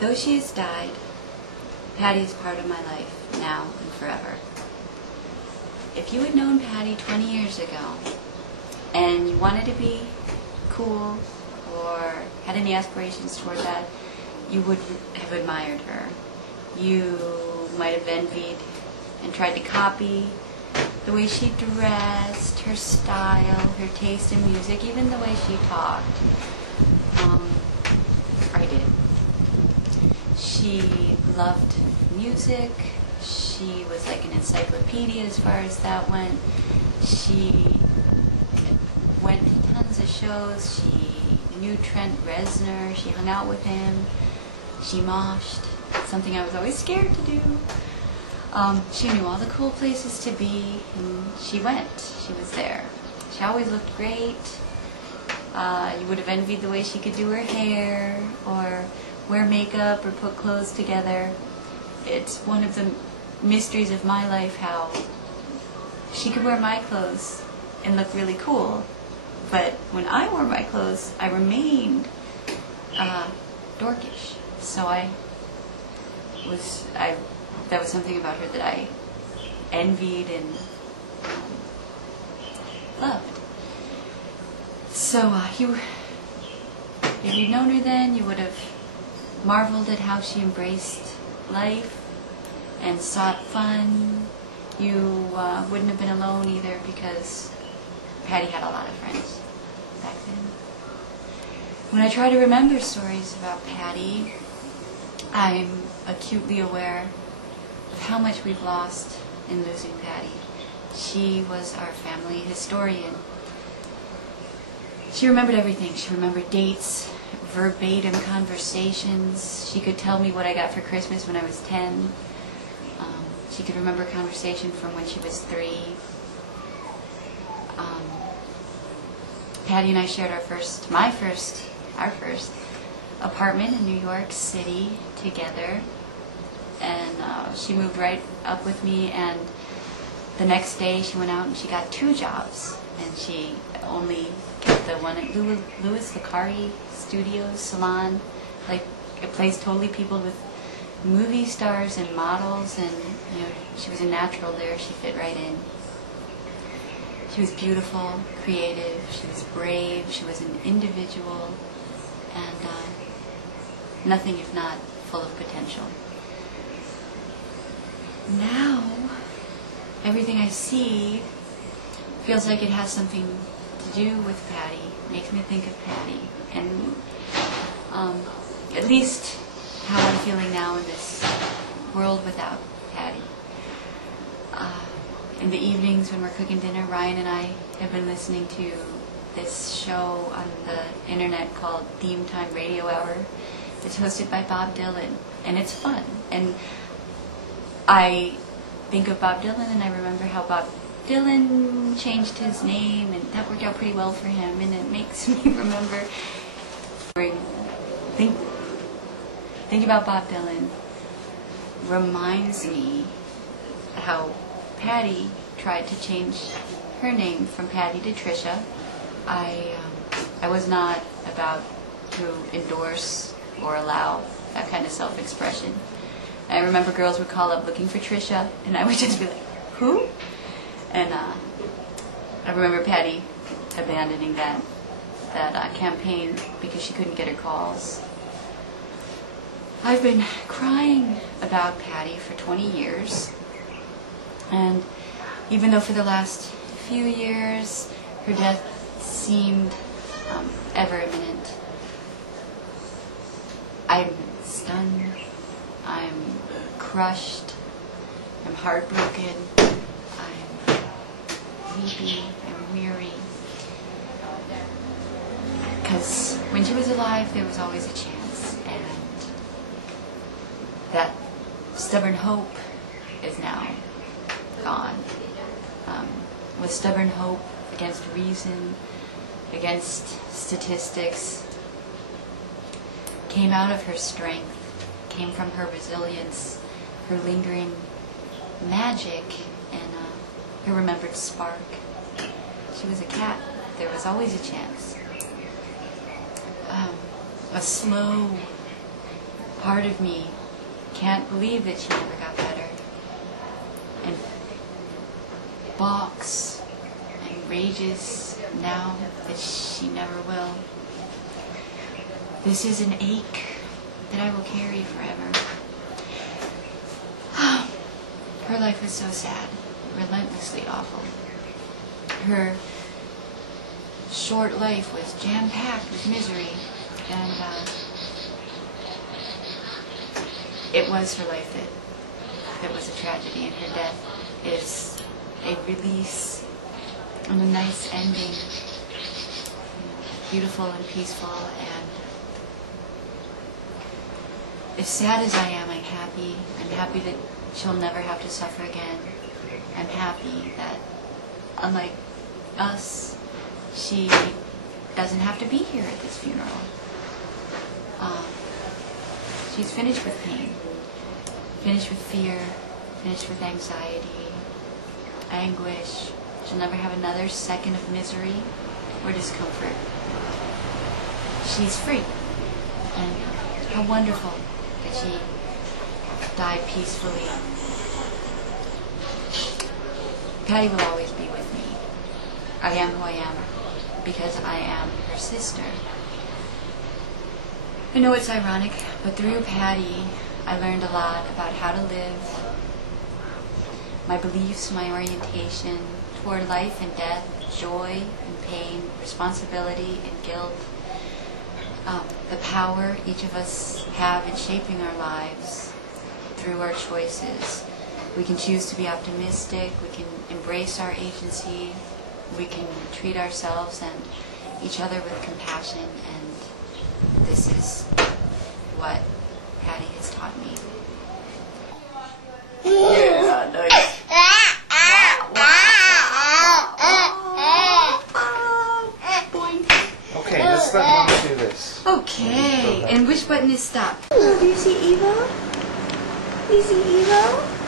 Though she has died, Patty is part of my life now and forever. If you had known Patty 20 years ago and you wanted to be cool or had any aspirations toward that, you would have admired her. You might have envied and tried to copy the way she dressed, her style, her taste in music, even the way she talked. I did. She loved music. She was like an encyclopedia as far as that went. She went to tons of shows. She knew Trent Reznor. She hung out with him. She moshed, something I was always scared to do. She knew all the cool places to be, and she went. She was there. She always looked great. You would have envied the way she could do her hair, or wear makeup, or put clothes together. It's one of the mysteries of my life how she could wear my clothes and look really cool. But when I wore my clothes, I remained dorkish. So that was something about her that I envied and loved. So if you'd known her then, you would have marveled at how she embraced life and sought fun. You wouldn't have been alone either, because Patty had a lot of friends back then. When I try to remember stories about Patty, I'm acutely aware of how much we've lost in losing Patty. She was our family historian. She remembered everything. She remembered dates, verbatim conversations. She could tell me what I got for Christmas when I was 10. She could remember a conversation from when she was 3. Patty and I shared our first apartment in New York City together, and she moved right up with me, and the next day she went out and she got 2 jobs, and she only kept the one at Louis Licari Studios Salon, like a place totally peopled with movie stars and models, and she was a natural there. She fit right in. She was beautiful, creative, she was brave, she was an individual, and nothing if not full of potential. Now, everything I see feels like it has something to do with Patty, makes me think of Patty, and at least how I'm feeling now in this world without Patty. In the evenings when we're cooking dinner, Ryan and I have been listening to this show on the internet called Theme Time Radio Hour. It's hosted by Bob Dylan, and it's fun. And I think of Bob Dylan, and I remember how Bob Dylan changed his name, and that worked out pretty well for him, and it makes me remember, think about Bob Dylan reminds me how Patty tried to change her name from Patty to Trisha. I was not about to endorse or allow that kind of self-expression. I remember girls would call up looking for Trisha, and I would just be like, who? And I remember Patty abandoning that campaign because she couldn't get her calls. I've been crying about Patty for 20 years, and even though for the last few years her death seemed ever imminent, I'm stunned, I'm crushed, I'm heartbroken, I'm weepy, I'm weary. Because when she was alive, there was always a chance, and that stubborn hope is now gone. With stubborn hope against reason, against statistics, came out of her strength, came from her resilience, her lingering magic, and her remembered spark. She was a cat. There was always a chance. A slow part of me can't believe that she never got better, and balks and rages now that she never will. This is an ache that I will carry forever. Her life was so sad, relentlessly awful. Her short life was jam-packed with misery, and it was her life that was a tragedy, and her death is a release and a nice ending, beautiful and peaceful. And as sad as I am, I'm happy. I'm happy that she'll never have to suffer again. I'm happy that, unlike us, she doesn't have to be here at this funeral. She's finished with pain, finished with fear, finished with anxiety, anguish. She'll never have another second of misery or discomfort. She's free. And how wonderful that she died peacefully. Patty will always be with me. I am who I am because I am her sister. I know it's ironic, but through Patty, I learned a lot about how to live, my beliefs, my orientation toward life and death, joy and pain, responsibility and guilt, the power each of us have in shaping our lives through our choices. We can choose to be optimistic, we can embrace our agency, we can treat ourselves and each other with compassion, and this is what Patty has taught me. Yeah, nice. Okay, let's let Mama do this. Okay, and which button is stop? Oh, do you see Evo? Do you see Evo?